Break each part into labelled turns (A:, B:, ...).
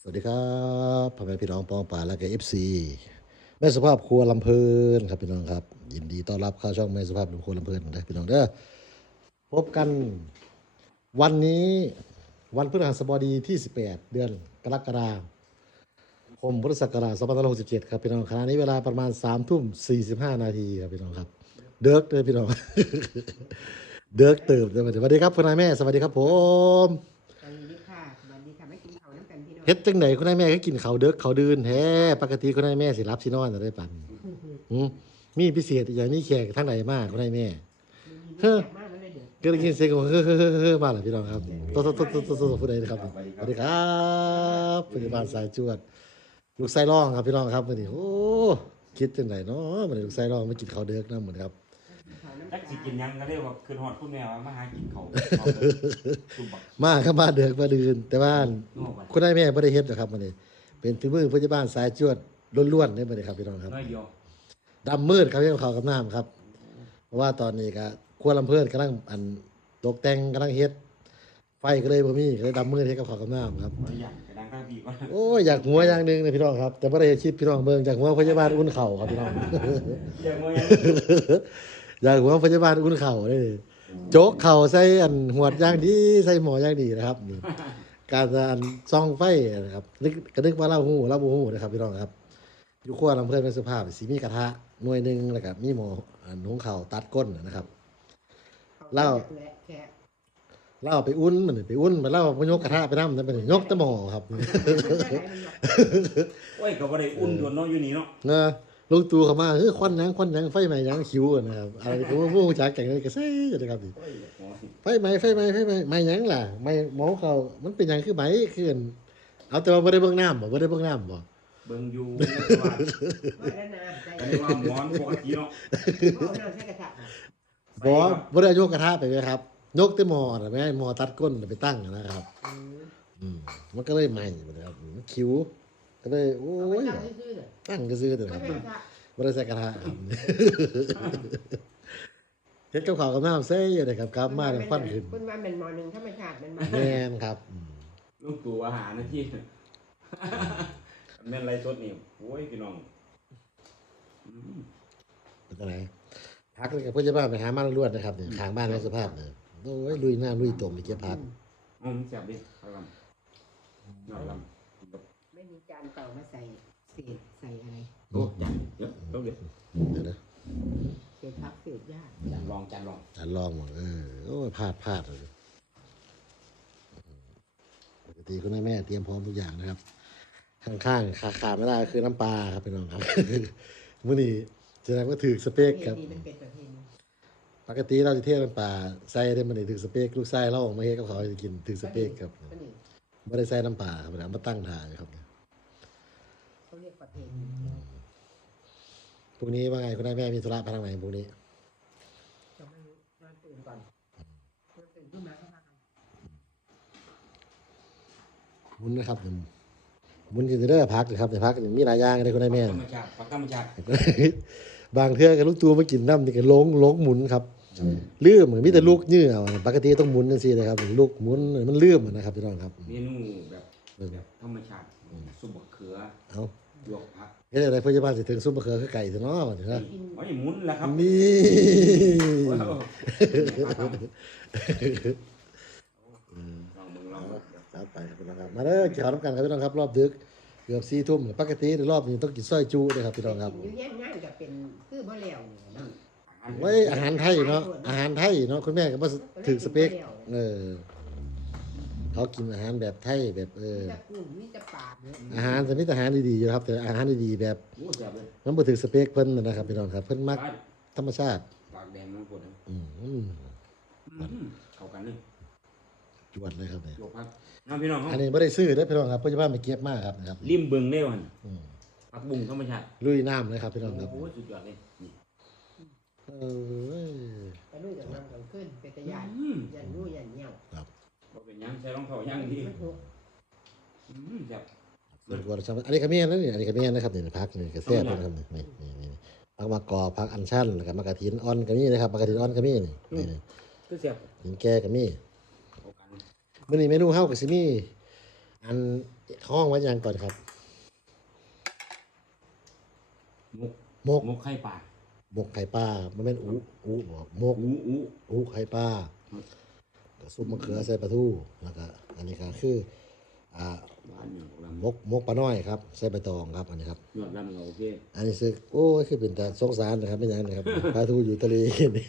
A: สวัสดีครับพ่อแม่พี่น้องปองป่าและก็เอฟซีแม่สุภาพครัวลำเพลินครับพี่น้องครับ ยินดีต้อนรับเข้าช่องแม่สุภาพครัวลำเพลินนะพี่น้องเด้อพบกันวันนี้วันพฤหัสบดีที่ 18 เดือนกรกฎาคมพุทธศักราช2567 ครับพี่น้องขณะนี้เวลาประมาณ3ทุ่ม45 นาทีครับพี่น้องครับ เดิร์กเลยพี่น้อง เดิร์กเติบเลยสวัสดีครับคุณนายแม่ สวัสดีครับผม
B: สวัสดีค่ะสวัสดีค่ะไม่กิน เฮ็
A: ดจังไหนคุณนายแม่ก็กินข้าวเด็กข้าวดื่นแท้ปกติคุณนายแม่สิรับสินอนจะได้ปันหืมมีพิเศษอีกอย่างนี้แขกทางไหนมากคุณนายแม่
B: เฮ้ยมากเลยเดี๋ยว
A: ก็ได้ยินเสียงของเฮ้อเฮ้อเฮ้อเฮ้อมาแล้วพี่น้องครับโตโตโตโตโตโตผู้ใดนะครับสวัสดีครับพยาบาลสายจวด ลูกไส้ร่องครับพี่น้องครับมื้อนี้โอ้คิดจังไหนเนาะมื้อนี้ลูกไส้ร่องมากินข้าวเด็กนำหมดครับ
C: จั
B: กั
C: ก
B: น
C: สิกินหยังก็เรียกว่าคืนฮอดคุณแม่ว่ามาหากินเขาวตุ่มบัก
A: มาครับมาเด็กมาดื่นแต่ว่า
C: นอกไป
A: คุณนายแม่บ่ได้เฮ็ดหรอกครับมื้อนี้เป็นฝีมือพยาบาลสายจวดล้วนๆเด้มื้อนี้ครับพี่น้องครับ
C: น้อยเดียว
A: ดำมืดครับเรื่องข่าวกับน้ำครับ เพราะว่าตอนนี้ก็ครัวลำเพื่อนกำลังอันตกแต่งกำลังเฮ็ด ไฟก็เลยบ่มีก็เลยดำมืดเฮ็ดกับข่าวกับน้ำครับ
C: บ่อยากกระดังข้างพี่ก่อน
A: โอ้ยอยากหัวอย่างหนึงนะพี่น้องครับ แต่บ่ได้เฮ็ดคลิปพี่น้องเบิ่งจากหัวพยาบาลอุ่นเข่าครับพี่น้อง
C: อย่ามายัง
A: อ ยากหัวพยาบาลอุ่นเข่าเลยโจ๊กเข่าใส่อันหวดอย่างดีใส่หมออย่างดีนะครับนี่การอันซ่องไฟนะครับนึกก็นึกว่าเล่าหูเล่าบ่หูนะครับพี่น้องครับอยู่ครัวลำเพื่อนเป็นสภาพสีมีกระทะหน่วยหนึ่งแล้วก็มีหมออันหุงข้าวตัดก้นนะครับเล่า
B: และแค่
A: เล่าไปอุ่นมันไปอุ่นมาเล่าไปยกกระทะไปน้ำนั่นเป็นยกแตะหมอครับ
C: โอ้ยก็บ่ได้อุ่นโดนเนาะอยู่นี่เนาะ
A: เนอะ ลุงตู่เข้ามาเฮ้ยควันหยังควันหยังไฟไหม้หยังคิวอะนะครับอะไรก็ว่าผู้จักแก่งเลยก็ใส่นะครับนี่
C: โอ้ยหมอสิ
A: ไฟไหม้ไฟไหม้ไฟไหม้ไหม้หยังล่ะไหม้หมอเขามันเป็นหยังคือไหม้คืออันเอาแต่ว่าบ่ได้เบิ่งน้ำบ่บ่ได้เบิ่งน้ำบ่
C: เบิ่งอยู่ว่า
B: ว่าแล้วนะใจ
C: ก็ได้ว่าหมอนปกติเนาะ
B: เขาเอาน้ำใส่กระทะน่ะ
A: บ่บ่ได้เอายกกระทะไปไหมครับยกแต่หมอน่ะแม่หมอตัดก้นไปตั้งนะครับ
B: อืม
A: อืมมันก็เลยใหม่หมดเลยครับมันคิ้ว ก็เลยโอ้
B: เอาไป
A: ย
B: ตั้งซื่อๆน่ะ
A: ตั้งก็ซื้อแต่ค
B: ไม่
A: รับ
B: ใช่กระทะ
A: บริษัทกระทะครับเฮ็ดกับข้าวกับน้ำเซ่อยู่เลยครับกลับมาแล้วควันขึ้น
B: คุณว่าเป็นหมอหนึ่งธรรมชาติเป็นหมอ
A: แม่นครับอืม
C: ลุงตู่อาหารนะที่แม่นไรสดนี่โอ้ยพี่น้องอืม
A: เป็นอะไรพักเลยกับเพื่อนจะบ้านไปหามาล้วนๆนะครับเนี่ยทางบ้านในสภาพเนี่ยโอ้ยลุยหน้าลุยตรงไปเก็บพัก
C: อืมแซ่บดิเอาลำเอาลำกับ
B: ไม่มีจานเปล่ามาใส่เศษใส่อะไร
C: โอ้จันเดี๋ยวต้องเดี๋ยว
A: เดี๋ยวนะ
B: เศษพักเศษหญ้า
C: จานรองจานรอง
A: จานลองหมดเออโอ้ยพลาดพลาดเลยปกติคุณแม่เตรียมพร้อมทุกอย่างนะครับ ข้างๆขาขาดไม่ได้คือน้ำปลาครับพี่น้องครับมื้อนี้แสดงว่าถือสเปกครับ
B: นี่มันเป็นประเพณี
A: ปกติเราจะเที่ยวน้ำปลาใส่ได้มันนี่ถือสเปกลูกไส้เราออกมาเฮ็ดกับเขาจะกินถือสเปกครับ
B: ก็นี่
A: ไม่ได้ใส่น้ำปลาครับเอามาตั้งทานครับ
B: เขาเรียกประเพณี
A: พรุ่งนี้ว่าไงคุณนายแม่มีธุระไปทางไหนพรุ่งนี้
B: เราไม่รู้นอนตื่นก่อนนอนตื่นขึ้นมาก็มากัน
A: หมุนนะครับหมุนกินเด้อพักเลยครับในพักนี่มีหลายอย่างเลยคุณนายแม่
C: ธรรมชาติปักธรรมชาติ
A: บางเทื่อกับลูกตัวมากินน้ำนี่ก็ลงลงหมุนครับลืมเหมือนมีแต่ลูกเยื่อเอาปกติต้องหมุนจังซี่เลยครับลูกหมุนมันลืมนะครับพี่น้องครับ
C: เมนูแบบแบบธรรมชาติซุปบะเขือ
A: เอา
C: ลวกผัก
A: เฮ็ดอะไรเพื่อจะบ้านสิถึงซุปมะเขือคือไก่ซะเนาะว่าเถอะ
B: กิน
C: โอ้ยหมุนแล้วครับ
A: นี่
C: ว้าวลองมึงลอง
A: จัดไปครับพี่น้องครับมาเด้อกินข้าวน้ำกันครับพี่น้องครับรอบดึกเกือบสี่ทุ่มปกติในรอบนี้ต้องกินซอยจุเลยครับพี่น้องครับ
B: กินอยู่แย่งงานกับเป็นคือบ่แล้วนี่นะ
A: ไว้อาหารไทยเนาะอาหารไทยเนาะคุณแม่ก็บ่ถือสเปคเออ เขากินอาหารแบบไทยแบบเออ
B: มีแต่กุ้งมีแต่ปลาเนี่ย
A: อาหารแต่มีแต่อาหารดีๆอยู่ครับ แต่อาหารดีๆแบบ
C: โอ้แซ่บเลย
A: มันบ่ถือสเปคเพิ่นน่ะนะครับพี่น้องครับ เพิ่นมักธรรมชาติ
C: ปากแดงมันปวด
A: อืม
C: เข้ากันเลย
A: จวดเลยครับเนี่ย
C: ลวกผักน้องพี่น้องเขา
A: อันนี้บ่ได้ซื้อเด้อพี่น้องครับเพิ่นจะพาไปเก็บมาครับนะครับ
C: ริมบึงได้วัน
A: อืม
C: ผักบุ้งธรรมชาติ
A: ลุยน้ำเลยครับพี่น้องครับ
C: โอ้สุดยอดเลยนี่
A: เอ้ย
B: แต่นู่นจากนั้นก็ขึ้นเป็นตะยาน
C: อืม
B: ยันนู่นยันเหี่ยว
C: บ่เป็นยังใช้ร องเท้ายังดี
B: มันหก
C: อืมแซ่บ
A: ส่วนตัวเราชอบอันนี้ก็แม่นนะนี่อันนี้ก็แม่นนะครับนี่พักนี่ก็แซ่บนะครับนี่นี่นี่นี่พักมะกอกพักอัญชันแล้วก็มะกะทินอ่อนก็มีนะครับมะกะทินอ่อนก็มีนี่นี่นี่
C: ก็แซ่บ
A: หินแก่ก็มี
C: เข้ากัน
A: มื้อนี้เมนูเฮาก็สิมีอันห้องไว้ยังก่อนครับ
C: มุก
A: มก
C: มุกไข่ปลา
A: หมกไข่ปลามันเป็นอูอูบอกมก
C: อู้อู้
A: อูไข่ปลา
C: ครับ
A: ก็ซุปมะเขือใส่ปลาทูแล้วก็อันนี้ก็คืออ่า
C: หวานอยู่ล
A: มกมกปลาน้อยครับใส่ใบตองครับอันนี้ครับำ
C: ยอดดำเราโอเค
A: อันนี้ซึกโอ้ยคือเป็นแต่สงสารนะครับไม่อยังนะครับ ปลาทูอยู่ทะเลนี่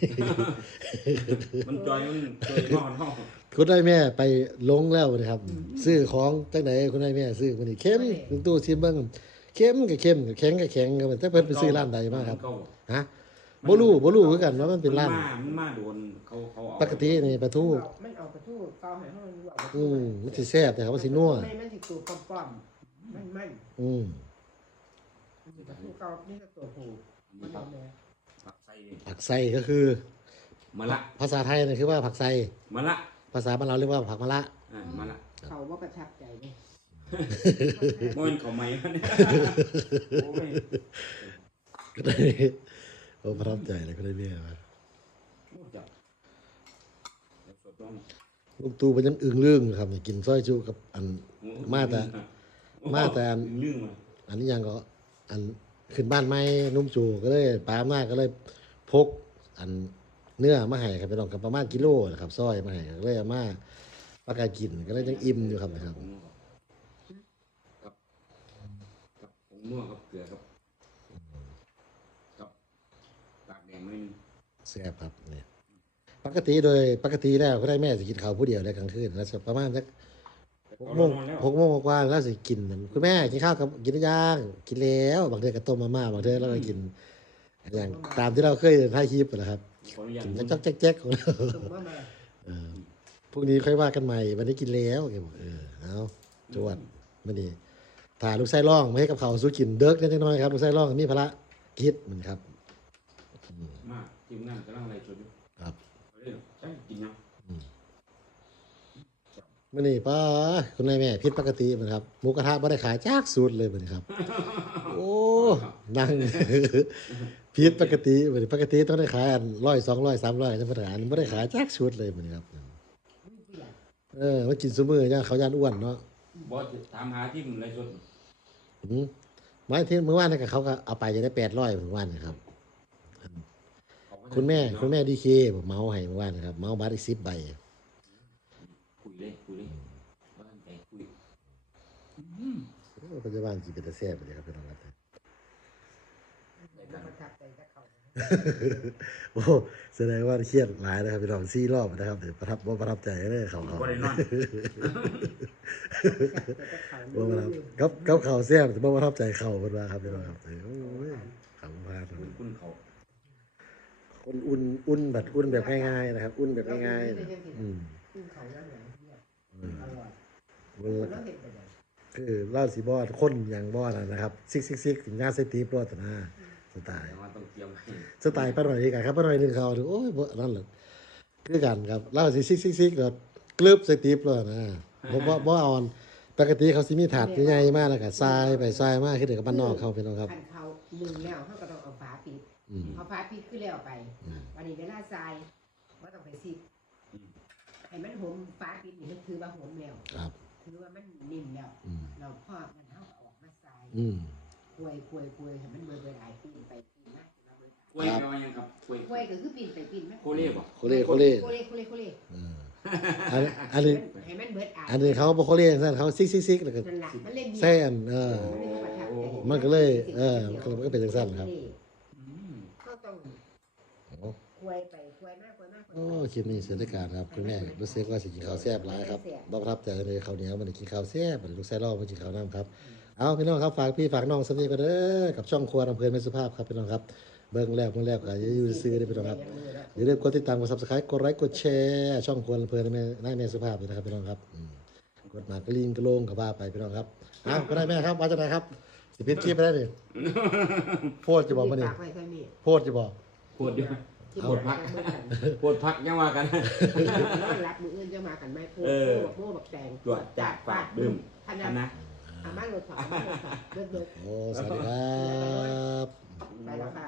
C: มันจอยมันจอยนอนห้อง
A: คุณได้แม่ไปลงแล้วนะครับ ซื้อของจังไหนคุณได้แม่ซื้อคนนี้เข้มลุงตู้ชิมเบิ้งเข้มกับเข้มแข็งกับแข็งครับแต่เพิ่นไปซื้อร้านใดมาครับ
C: เก่า
A: ฮะ บ่รู้บ่รู้คือกันว่ามันเป็นร้าน
C: มามันมาโดนเขาเขาเอา
A: ปกตินี่ปลาทู
B: มันเอากระทู้เกาให้ห้องมันว่า
A: อืมมันสิแซ่บแต่ครับมันสินัว
B: ไม่มันสิตัวป้อมๆมันมัน
A: อืม
B: กระทู้เกานี่ก็ตัวผู้
C: อัน
B: มั
C: นี้
B: น
C: ครั
B: เอา
C: บ
B: แม่
C: ผักไส้นี่
A: ผักไส้ก็คือ
C: มะละ
A: ภาษาไทยนี่คือว่าผักไส้
C: มะละ
A: ภาษาบ้านเราเรียกว่าผักมะละ
C: อ่ามะละ
B: เขาว่าประทับใจเลย
C: โมเป็นเขาวไหมวะเนี่ยโอ้ย
A: ก็ได้ โอ้ประทับใจเลยก็ได้เมียมา
C: โอ้จับ
A: ลูกตู้เป็นยังอึ้งลึงครับนี่กินซอยจุกับอันมาแต่มาแต่อันอันนี้ยังก็ อันขึ้นบ้านไม่นุ่มจูก็เลยปลาหน้าก็เลยพก อันเนื้อมาให้ครับไปลองกับประมาณกิโลนะครับซอยมาให้ก็เลยมาปากากินก็เลยยังอิ่มอยู่ครับนะครั
C: บกับผงนัวกับเกลือกับกับตากแด งไม่มี
A: แซ่บครับเนี่ยปกติโดยปกติแล้วก็ได้แม่จะกินข้าวผู้เดียวได้กลางคืนแล้วจะประมาณสักหกโมงหกโมงกว่าๆแล้วสิกินคุณแม่กินข้าวกับกินหรือยังกินแล้วบางเดือนก็ต้มมาม่าบางเดือนเราก็กิน อย่างตามที่เราเคยถ่ายคลิปนะครับ
C: ขออนุญาต
A: กินจ๊อกแจ๊กๆของเรา
B: สมว่ามา
A: เออพรุ่งนี้ค่อยว่ากันใหม่วันนี้กินแล้วแกบอกเออเอาจวดมาดีถ่ายลูกไส้ร่องมาให้กับเขาวสู้กินเดิกนิดหน้อยครับลูกไส้ร่องมีพละคิดมันครับ
C: มากทีมงานกำลังอะไรชดอยู่
A: ครับ
C: เอาเลยใช่กินยัง
A: มื่อนี้ป้าคุณนายแม่พิษปกติเหมือนครับหมูกระทะไม่ได้ขายจากสูตรเลยเหมือนครับ โอ้นั่งพิษปกติเหมือนปกติต้องได้ขายอันร้อยสองร้อยสามร้อยธรรมดาอันไม่ได้ขายจากสูตรเลยเหมือนครับเออมากินซุมือเนี่ยเขาย่านอ้วนเนาะ
C: บอสถามหาที่มันอะไรชด
A: อืมไม้ที่เมื่อวานนี่ก็เขาก็เอาไปจะได้แปดร้อยเมื่อวานนะครับ
C: เขาก็
A: คุณแม่ คุณแม่ดีเคผมเมาให้เมื่อวานนะครับ เมาบัตรอีกสิบใบ
C: คุยเลยคุยเลยบ้านใจคุย
A: โอ้ปัจจุบันกินเป็นตะแซ่บเลยครับพี่น้องครับ
B: ประทับใจกับเขา
A: โอ้แสดงว่าเครียดหลายนะครับพี่น้องซี่รอบนะครับเดี๋ยวประทับว่าประทับใจเลยเขาเขา
C: ก็ได้นอน
A: ว่าประทับกับกับเขาแซ่บแต่ว่าประทับใจเขาเป็นว่าครับพี่น้องครับโอ้ยเขาพลาด
C: คุณคุณเขา
A: คนอุ่นอุ่นแบบอุ่นแบบง่ายๆนะครับ อุ่นแบบง่ายๆนะอืม
B: ขึ้นเขาแล้วไหนเนี่ย
A: อืม
B: อร่อย
A: เวลา
B: แล้วเห็นไปไหน
A: คือเล่าสีบอดคนอย่างบอดนะครับ ซิกซิกซิกถึงหน้าเซตีบรอดนะสไตล์
C: แต่ว่าต้องเตรียมให้
A: สไตล์ป้าหน่อยดีกันครับป้าหน่อยหนึ่งเขาถึงโอ้ยบ่นั่นแหละคือกันครับเล่าสิซิกซิกซิกแบบกลืบเซตีบรอดนะบ่บ่บ่เอาอันปกติเขาสิมีถาดใหญ่ๆมากแล้วก็ทรายไปทรายมากขึ้นเดี๋ยวกับบ้านนอกเขาพี่น้องครับ
B: คันเขามุงแล้วเขาก็ต้องเอาฝาปิด
A: อืม
B: เอาฝาปิดขึ้นแล้วไป
A: อืม
B: วันนี้เวลาทรายว่าต้องไปซิดให้มันหอมฝาปิดนี่มันคือว่าหอมแล้ว
A: ครับ
B: คือว่ามันนิ่มแล้ว
A: อืม
B: เราพอมันเอาออกมาทราย
A: อืม
B: ควยควยควยให้มันเบื่อเบื่อหลายปีนไปปีนมาเราเบื่อ
C: กล้วยแปลว่ายังครับกล้วย
B: ควยก็คือปีนไปปีนมา
C: โคเล่บ่
A: โคเล่โคเล่
B: โคเล่โคเล่โคเล่
A: เอออันอันนี้
B: ให้มันเบิดอ่าน
A: อันนี้เขาบ่โคเล่ซั่นเขาซิกซิกซิกแล้วก็
B: นั่นล่ะมันเล่นเบีย
A: แซ่อันเออ
B: มันเล่นประทับใจ
A: มันก็เลยเออมันก็มันก็เป็นจังซั่นครับ
C: อืม
B: ก็ต้อง
A: โอ้
B: ควยไปควยมากควยมากควย
A: โอ้
B: มาก
A: คลิปนี้เสียรายการครับคุณแม่รู้สึกว่าสิกินข้าวแซ่บหลายครับบ่ประทับใจเลยข้าวเหนียวมันได้กินข้าวแซ่บมันลูกไส้รอบมากินข้าวน้ำครับเอาพี่น้องครับฝากพี่ฝากน้องสำนีก็เด้อกับช่องครัวอำเภอแม่สุภาพครับพี่น้องครับเบิ่งแล้วเบิ่งแล้วก็อย่าอยู่ซื้อได้อพี่น้องครับอย่าลืมกดติดตามกด Subscribe กดไลค์กดแชร์ช่องครัวอำเภอแม่นายแม่สุภาพด้วยนะครับพี่น้องครับอืมกดมากระลิงกระโลงกับว่าไปพี่น้องครับเอาก็ได้แม่ครับว่าจะไหนครับสิปิดคลิปไปได้ดิโพดจะบอกมาดิ
B: ฝากไว้เท่านี้
A: โพดจะบอก
C: ปวดอยู่
B: ที่
C: ปวดพักปวดพักยังว่ากัน
B: นอนรับมืออื่นจะมากันไหมโพ
C: เออ
B: โม่บักแตง
C: ตรวจจากปากบึ้ม
B: ท่าน
C: อัน
B: นะ
C: นะ
B: อาม่ารถถอดอาม่ารถถอดเบิดเบิด
A: โอ้สวัสดีครับ
B: ไปแล้วค่ะ